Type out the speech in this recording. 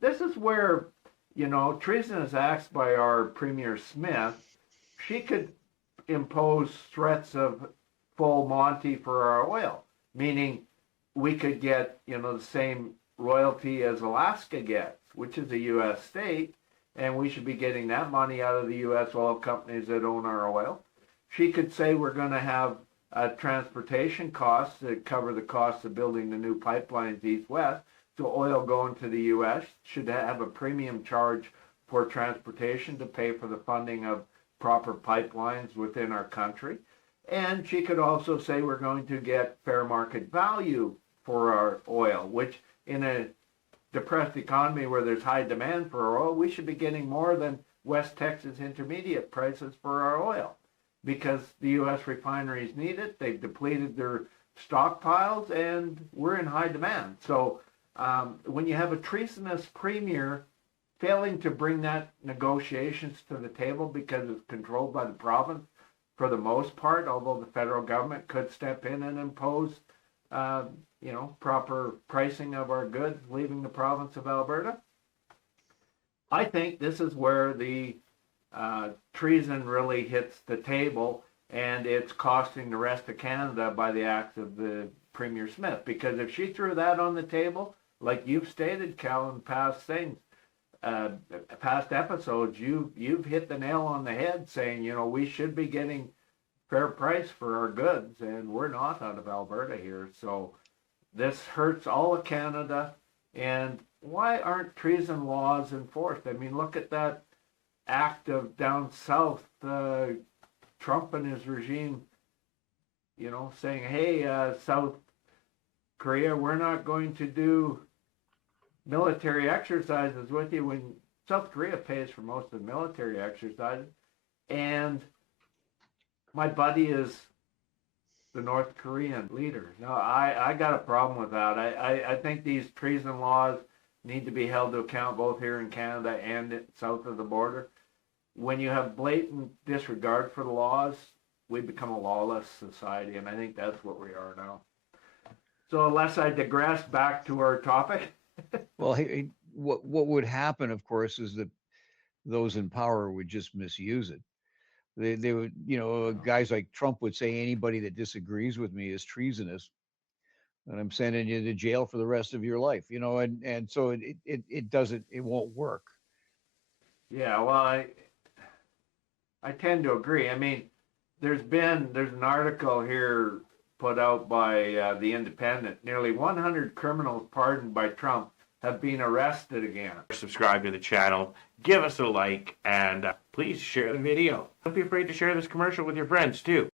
this is where, treasonous acts by our Premier Smith, she could impose threats of full Monty for our oil, meaning we could get, the same royalty as Alaska gets, which is a U.S. state, and we should be getting that money out of the U.S. oil companies that own our oil. She could say we're going to have transportation costs that cover the costs of building the new pipelines east-west. So oil going to the U.S. should have a premium charge for transportation to pay for the funding of proper pipelines within our country. And she could also say we're going to get fair market value for our oil, which in a depressed economy where there's high demand for our oil, we should be getting more than West Texas intermediate prices for our oil because the U.S. refineries need it. They've depleted their stockpiles and we're in high demand. So when you have a treasonous premier failing to bring that negotiations to the table because it's controlled by the province for the most part, although the federal government could step in and impose, proper pricing of our goods leaving the province of Alberta. I think this is where the treason really hits the table, and it's costing the rest of Canada by the acts of the Premier Smith. Because if she threw that on the table, like you've stated, Cal, in past things, past episodes, you've hit the nail on the head saying, we should be getting fair price for our goods, and we're not out of Alberta here. So this hurts all of Canada. And why aren't treason laws enforced? I mean, look at that act of down south, Trump and his regime, saying, hey, South Korea, we're not going to do military exercises with you, when South Korea pays for most of the military exercises. And my buddy is the North Korean leader. No, I got a problem with that. I think these treason laws need to be held to account both here in Canada and south of the border. When you have blatant disregard for the laws, we become a lawless society, and I think that's what we are now. So unless I digress, back to our topic. Well, what would happen, of course, is that those in power would just misuse it. They would, guys like Trump would say anybody that disagrees with me is treasonous, and I'm sending you to jail for the rest of your life. And so it won't work. Yeah, well, I tend to agree. I mean, there's an article here put out by The Independent. Nearly 100 criminals pardoned by Trump have been arrested again. Subscribe to the channel, give us a like, and please share the video. Don't be afraid to share this commercial with your friends too.